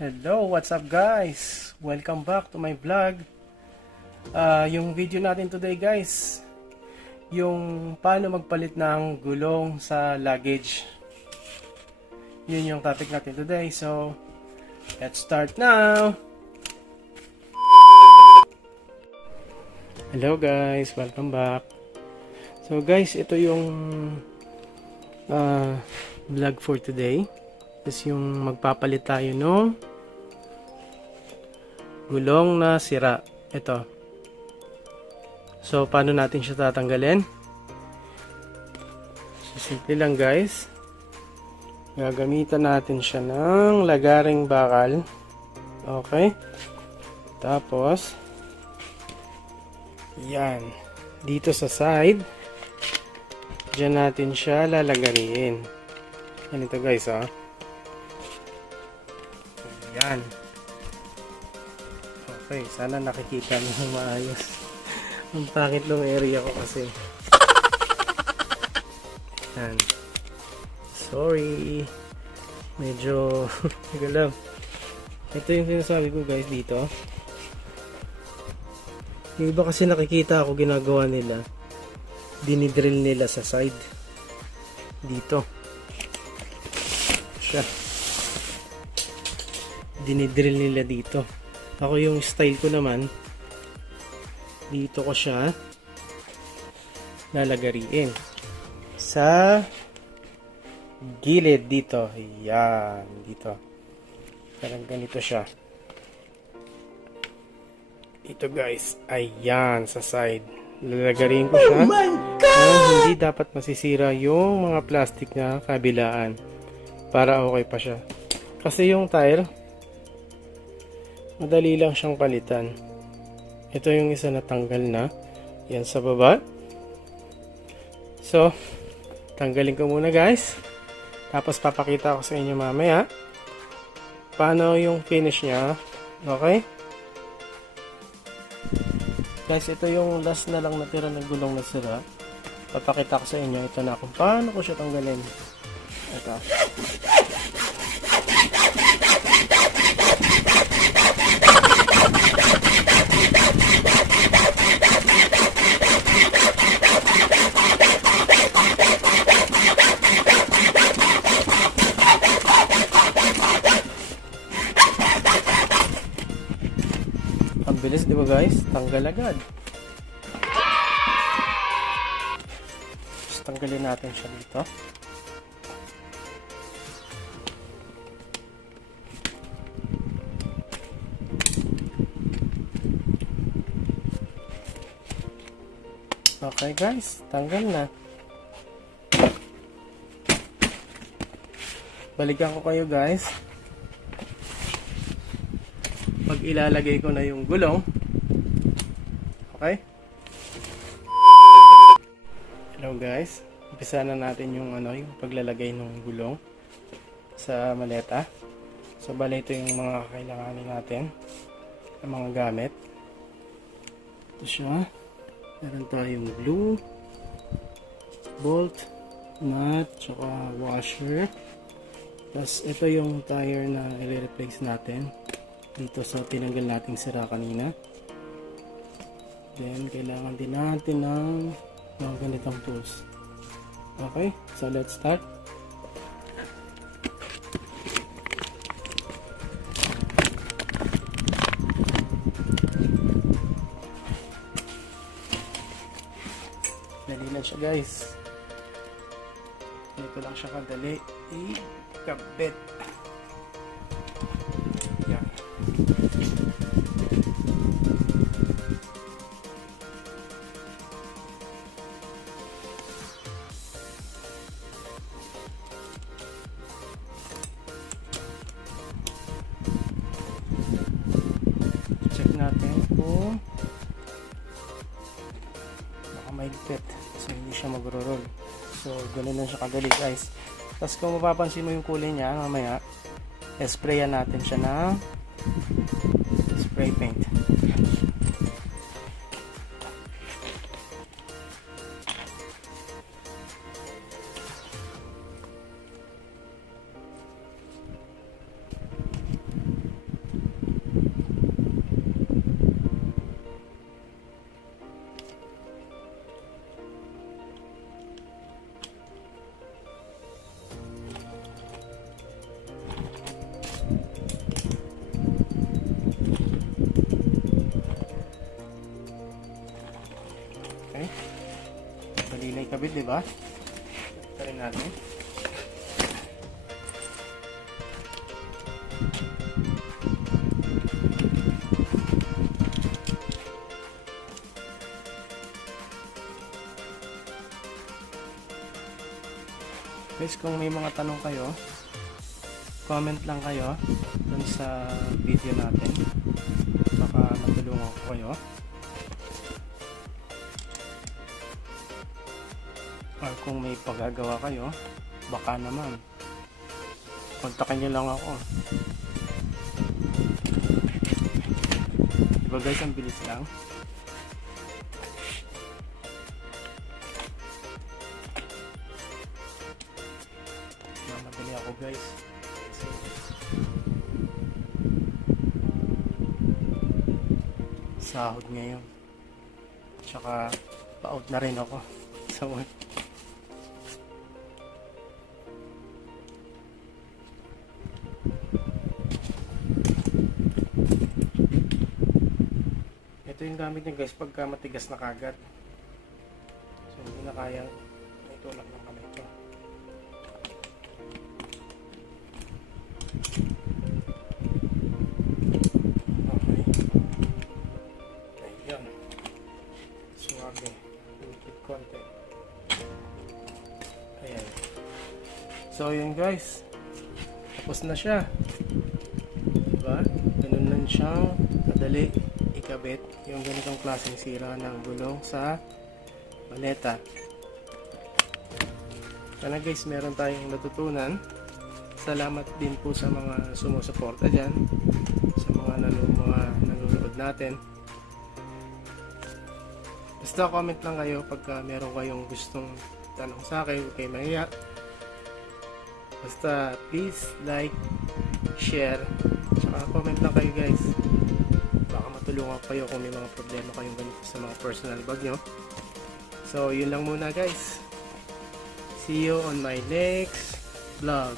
Hello, what's up guys? Welcome back to my vlog. Yung video natin today guys, yung paano magpalit ng gulong sa luggage. Yun yung topic natin today. So, let's start now. Hello guys, welcome back. So guys, ito yung vlog for today. Tapos yung magpapalit tayo no gulong na sira. Ito. So, paano natin siya tatanggalin? So, simple lang guys. Gagamitan natin siya ng lagaring bakal. Okay. Tapos, yan. Dito sa side, dyan natin siya lalagariin. Yan ito guys, ha. Yan. Okay, sana nakikita mo maayos. Ang pangit ng area ko kasi. Yan. Sorry. Medyo lang. Ito yung sinasabi ko guys dito. Yung iba kasi nakikita ako ginagawa nila. Dinidrill nila sa side. Dito. Siya. Dinidrill nila dito. Ako yung style ko naman, dito ko siya lalagariin sa gilid dito. Yan, dito. Parang ganito siya. Ito guys, ayan sa side. Lalagariin ko siya. Oh my God! Hindi dapat masisira yung mga plastic na kabilaan para okay pa siya. Kasi yung tire, madali lang siyang palitan. Ito yung isa na tanggal na. Yan sa baba. So, tanggalin ko muna guys. Tapos papakita ko sa inyo mamaya paano yung finish niya. Okay? Guys, ito yung last na lang natira ng gulong na sira. Papakita ko sa inyo ito na kung paano ko siya tanggalin. Ito. Ang bilis, di ba guys? Tanggal agad. Just tanggalin natin siya dito. Okay guys, tanggal na. Balikan ko kayo guys. Pag ilalagay ko na yung gulong. Okay? Hello guys. Umpisa na natin yung yung paglalagay ng gulong sa maleta. So bali ito yung mga kailanganin natin. Ang mga gamit. Ito siya. Meron tayong glue, bolt, nut, tsaka washer. Tapos ito yung tire na i-replace natin dito sa tinanggal nating sira kanina. Then kailangan din natin ng mga ganitong tools. Okay, so let's start. Dali lang siya guys. Dito lang siya kadali ikabit. Yan. Check natin kung mahigpit so hindi siya magro-roll. So ganun lang siya kadali guys. Tapos kung mapapansin mo yung kulay niya mamaya, sprayan natin siya ng spray paint. di ba? Ito rin natin. Guys, kung may mga tanong kayo, comment lang kayo dun sa video natin. Baka matulungan ko kayo. Or kung may pagagawa kayo, baka naman kontakin nyo lang ako. Diba guys, ang bilis lang. Madali ako guys. Sahod ngayon. Tsaka pa-out na rin ako sa work. Ito yung gamit niya guys pagka matigas na kagad. So hindi na kaya itulak ng kamay ko. Okay. Ayan. Suwabe. Liquid konti. Ayan. So yun guys. Tapos na siya. Diba? Ganun lang siyang madali ikabit yung ganitong klaseng sira ng gulong sa maleta. Sana guys, meron tayong natutunan. Salamat din po sa mga sumusuporta dyan, sa mga nanonood natin. Basta comment lang kayo pagka meron kayong gustong tanong sa akin, huwag kayo mahiya. Basta please like, share, tsaka comment lang kayo guys. Baka matulungan kayo kung may mga problema kayong ganito sa mga personal bag nyo. So yun lang muna guys. See you on my next vlog.